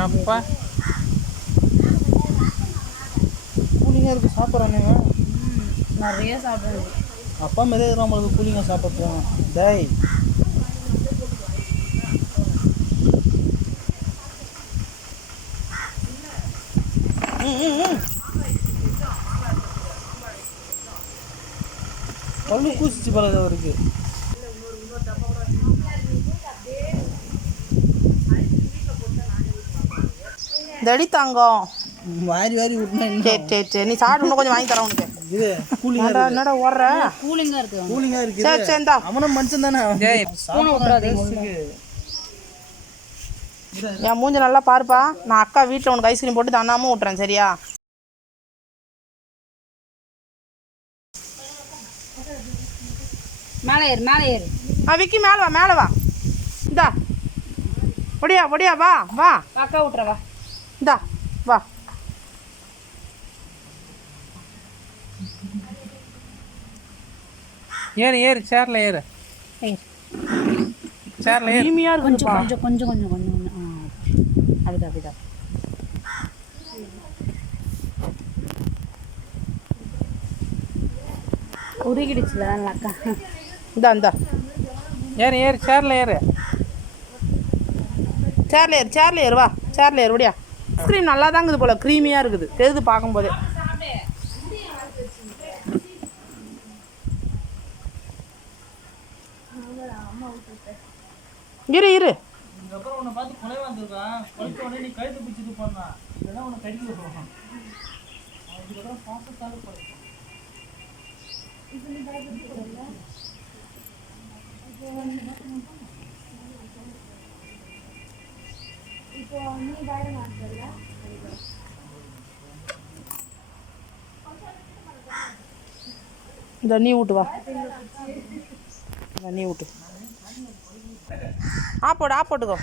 அப்பா? கூலிங்காக இருக்குது சாப்பிட்றானுங்க நிறைய சாப்பிடுறது அப்பா இருக்கிற நம்மளுக்கு கூலிங்காக சாப்பிட்றோம் டேய். பல்லு கூச்சிச்சு பழகு அவருக்கு. தடி தங்கம் வாரி வாரி விட்டுனா என்ன சரி சரி சரி. நீ சாப்பிட்டு இன்னும் கொஞ்சம் வாங்கி தரேன் உனக்கு. இது என்னடா ஓடுற? சரி சரி இந்தா. அவனும் மனுஷன் தானே என் மூஞ்சி நல்லா பாருப்பா. நான் அக்கா வீட்டில் உனக்கு ஐஸ்கிரீம் போட்டு தண்ணாமல் விட்றேன் சரியா? மேலே ஏறு மேலே ஏறு. ஆ விக்கி மேலே வா மேலே வா. இந்தா. ஒடியா ஒடியா வா வா. அக்கா விட்ற வா இந்தா வா. ஏறு ஏறு சேர்ல ஏறு. சேர்ல ஏறு. இனிமையாக கொஞ்சம் இருக்குப்பா கொஞ்சம் கொஞ்சம் கொஞ்சம் கொஞ்சம். கொஞ்சம் அப்படிதான் அப்படிதான் உருகிடுச்சுல அக்கா. இந்தா இந்தா. ஏறு ஏறு சேர்ல ஏறு. சேர்ல ஏறு சேர்ல ஏறு வா. சேர்ல ஏறு ஒடியா ஐஸ்கிரீம் நல்லா தான் இருக்குது போல க்ரீமியாக இருக்குது. தெரிது பார்க்கும்போதே. இரு இரு. இதுக்கப்புறம் பாசத்தால பழக்கம் இந்த நீ விட்டு வா. நீ விட்டு ஆ போடு ஆ போட்டுக்கோ.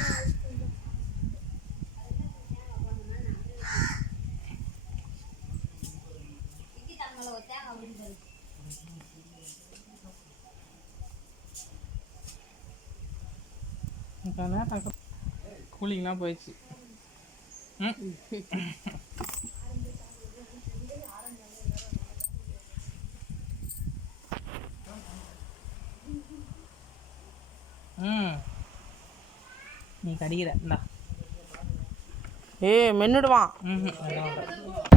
கூலிங்லாம் போயிடுச்சு. நீ கடிக்கிற ஏய் மென்னுடுவான். ம்